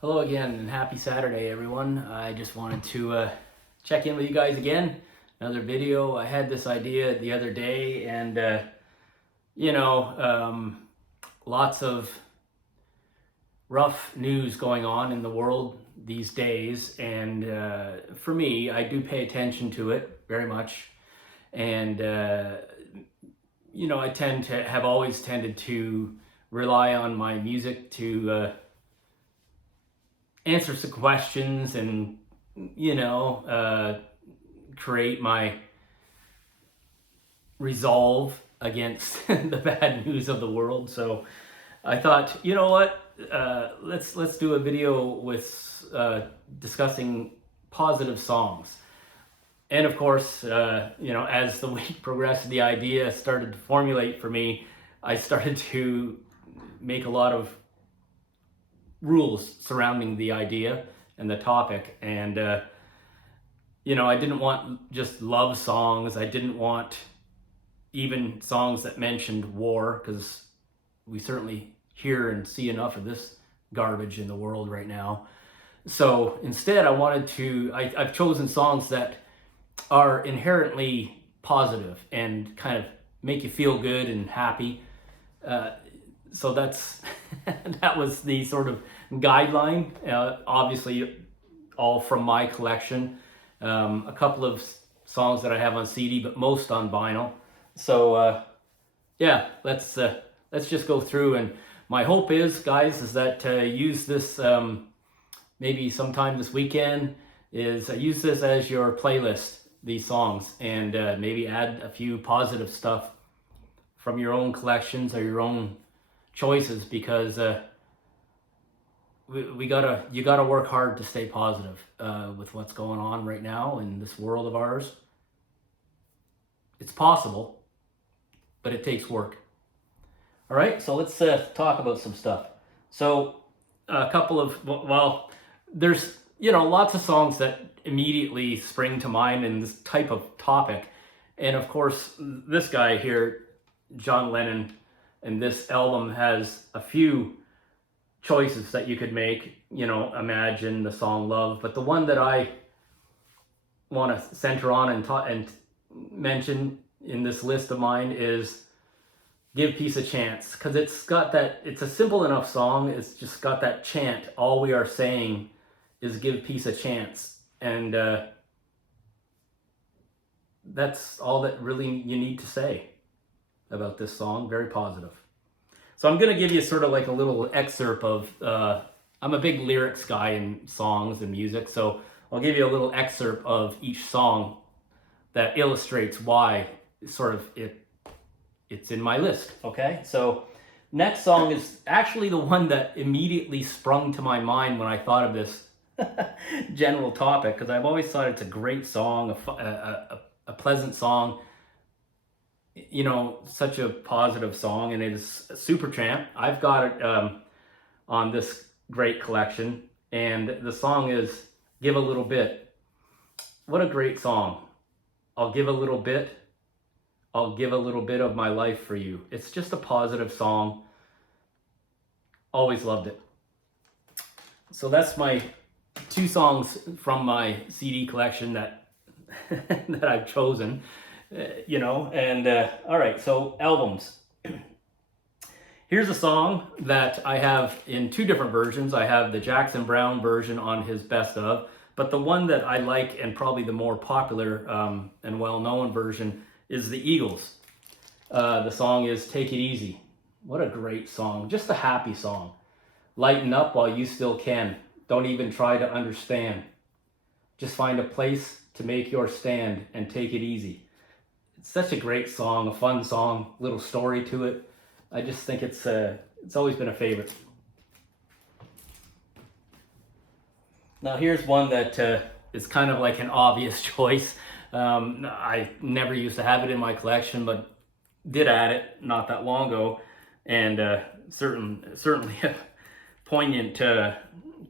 Hello again and happy Saturday, everyone. I just wanted to check in with you guys again. Another video. I had this idea the other day, and lots of rough news going on in the world these days. And for me, I do pay attention to it very much. And I have always tended to rely on my music to answer some questions and create my resolve against the bad news of the world. So I thought, you know what, let's do a video with discussing positive songs. And of course, as the week progressed, the idea started to formulate for me. I started to make a lot of rules surrounding the idea and the topic. And I didn't want just love songs. I didn't want even songs that mentioned war, because we certainly hear and see enough of this garbage in the world right now. So instead, I've chosen songs that are inherently positive and kind of make you feel good and happy. So that's that was the sort of guideline. Obviously, all from my collection. A couple of songs that I have on CD, but most on vinyl. So let's just go through. And my hope is, guys, is that use this maybe sometime this weekend. Use this as your playlist, these songs, and maybe add a few positive stuff from your own collections or your own choices, because you gotta work hard to stay positive with what's going on right now in this world of ours. It's possible, but it takes work. All right, so let's talk about some stuff. So a couple of, there's lots of songs that immediately spring to mind in this type of topic. And of course, this guy here, John Lennon, and this album has a few choices that you could make. Imagine, the song Love. But the one that I want to center on and mention in this list of mine is Give Peace a Chance, because it's a simple enough song. It's just got that chant. All we are saying is give peace a chance. And that's all that really you need to say about this song. Very positive. So I'm going to give you sort of like a little excerpt of, I'm a big lyrics guy in songs and music, so I'll give you a little excerpt of each song that illustrates why it's in my list, okay? So next song is actually the one that immediately sprung to my mind when I thought of this general topic, because I've always thought it's a great song, a pleasant song, such a positive song. And it is Supertramp. I've got it on this great collection, and the song is Give a Little Bit. What a great song. I'll give a little bit. I'll give a little bit of my life for you. It's just a positive song. Always loved it. So that's my two songs from my CD collection that that I've chosen. All right, so albums. Here's a song that I have in two different versions. I have the Jackson Browne version on his Best Of, but the one that I like, and probably the more popular and well-known version, is the Eagles. The song is Take It Easy. What a great song. Just a happy song. Lighten up while you still can. Don't even try to understand. Just find a place to make your stand and take it easy. It's such a great song, a fun song, little story to it. I just think it's always been a favorite. Now here's one that is kind of like an obvious choice. I never used to have it in my collection, but did add it not that long ago, and certainly poignant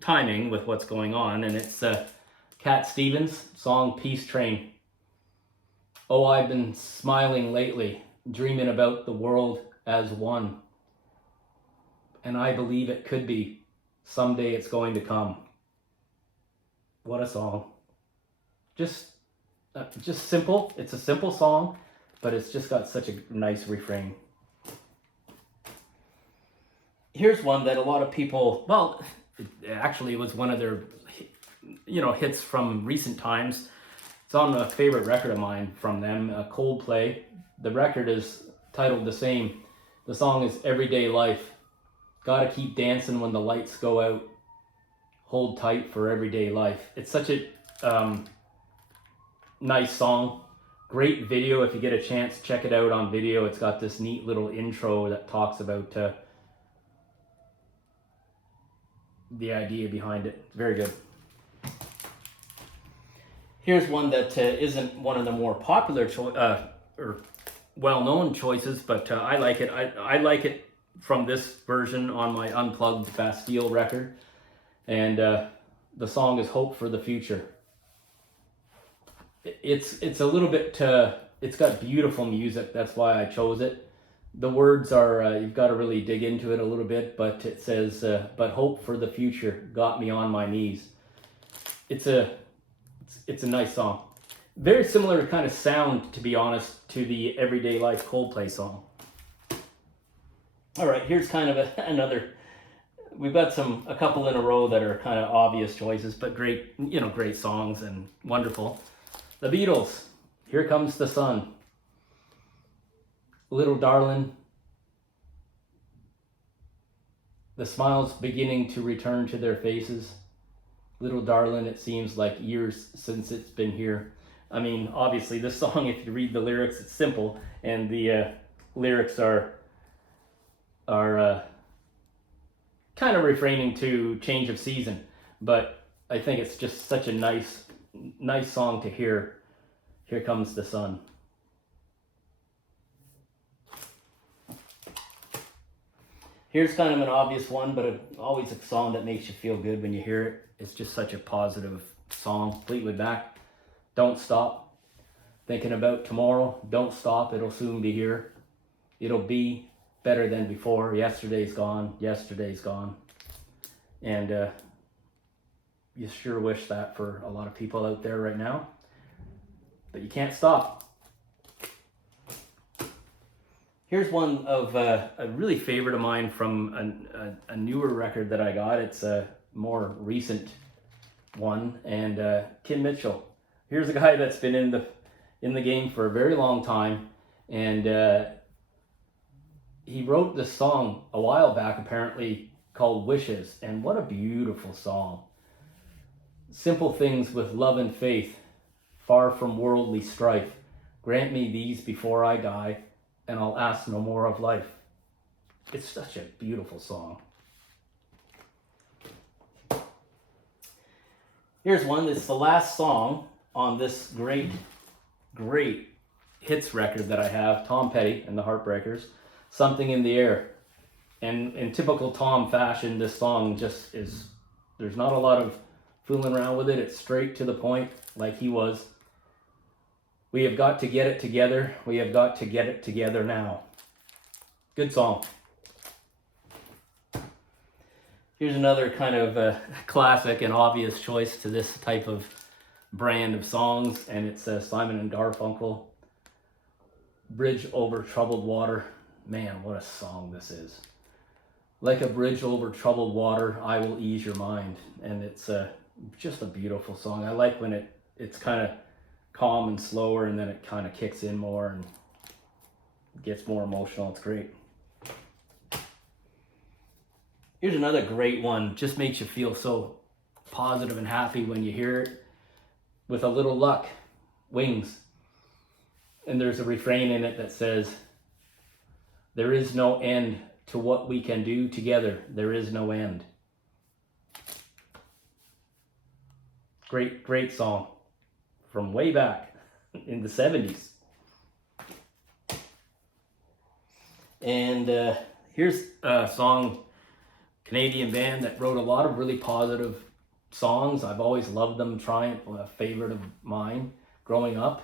timing with what's going on. And it's Cat Stevens' song Peace Train. Oh, I've been smiling lately, dreaming about the world as one. And I believe it could be Someday it's going to come. What a song. Just simple. It's a simple song, but it's just got such a nice refrain. Here's one that a lot of people, well, it was one of their, hits from recent times. It's on a favorite record of mine from them, Coldplay. The record is titled the same. The song is Everyday Life. Gotta keep dancing when the lights go out. Hold tight for everyday life. It's such a nice song. Great video. If you get a chance, check it out on video. It's got this neat little intro that talks about the idea behind it. It's very good. Here's one that isn't one of the more popular or well-known choices, but I like it. I like it from this version on my Unplugged Bastille record. And the song is Hope for the Future. It's a little bit, it's got beautiful music. That's why I chose it. The words are, you've got to really dig into it a little bit, but it says, but hope for the future got me on my knees. It's a nice song. Very similar kind of sound, to be honest, to the Everyday Life Coldplay song. All right, here's kind of another. We've got a couple in a row that are kind of obvious choices, but great songs and wonderful. The Beatles, Here Comes the Sun. Little darling, the smiles beginning to return to their faces. Little darling, it seems like years since it's been here. I mean, obviously this song, if you read the lyrics, it's simple, and the lyrics are kind of refraining to change of season, but I think it's just such a nice song to hear. Here Comes the Sun. Here's kind of an obvious one, but always a song that makes you feel good when you hear it. It's just such a positive song. Fleetwood Mac, Don't Stop. Thinking about tomorrow, don't stop, it'll soon be here. It'll be better than before. Yesterday's gone. And you sure wish that for a lot of people out there right now. But you can't stop. Here's one of a really favorite of mine from a newer record that I got. It's a more recent one. And Kim Mitchell. Here's a guy that's been in the game for a very long time. And he wrote this song a while back, apparently, called Wishes. And what a beautiful song. Simple things with love and faith, far from worldly strife. Grant me these before I die, and I'll ask no more of life. It's such a beautiful song. Here's one that's the last song on this great hits record that I have, Tom Petty and the Heartbreakers, Something in the Air. And in typical Tom fashion, this song just is, there's not a lot of fooling around with it. It's straight to the point, like he was. We have got to get it together. We have got to get it together now. Good song. Here's another kind of classic and obvious choice to this type of brand of songs, and it's Simon and Garfunkel, Bridge Over Troubled Water. Man, what a song this is. Like a bridge over troubled water, I will ease your mind. And it's just a beautiful song. I like when it's kind of calm and slower, and then it kind of kicks in more and gets more emotional. It's great. Here's another great one. Just makes you feel so positive and happy when you hear it. With a Little Luck, Wings. And there's a refrain in it that says, there is no end to what we can do together. There is no end. Great song from way back in the 70s. And here's a song, Canadian band that wrote a lot of really positive songs. I've always loved them. Triumph, a favorite of mine growing up.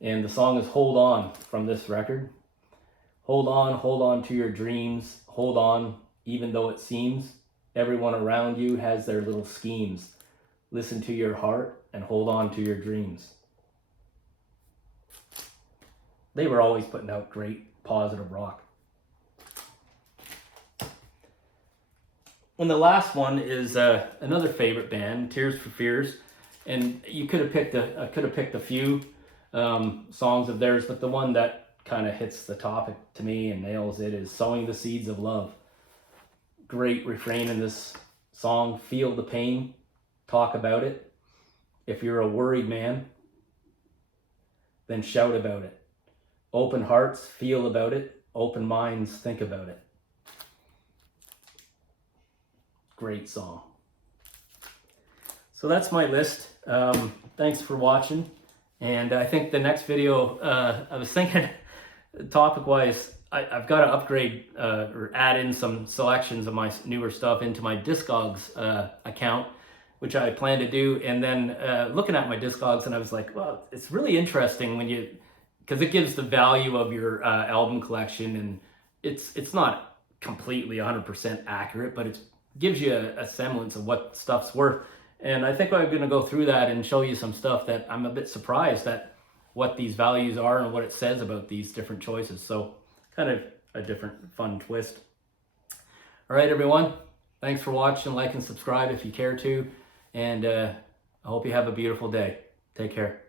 And the song is Hold On from this record. Hold on to your dreams. Hold on, even though it seems Everyone around you has their little schemes. Listen to your heart and hold on to your dreams. They were always putting out great, positive rock. And the last one is another favorite band, Tears for Fears. And you could have picked a few songs of theirs, but the one that kind of hits the topic to me and nails it is Sowing the Seeds of Love. Great refrain in this song. Feel the pain, talk about it. If you're a worried man, then shout about it. Open hearts, feel about it. Open minds, think about it. Great song. So that's my list. Thanks for watching. And I think the next video, I was thinking topic-wise, I've got to upgrade or add in some selections of my newer stuff into my Discogs account, which I plan to do. And then looking at my Discogs, and I was like, well, it's really interesting when you, because it gives the value of your album collection, and it's not completely 100% accurate, but it gives you a semblance of what stuff's worth. And I think I'm going to go through that and show you some stuff that I'm a bit surprised at what these values are and what it says about these different choices. So kind of a different fun twist. All right, everyone. Thanks for watching. Like and subscribe if you care to. And I hope you have a beautiful day. Take care.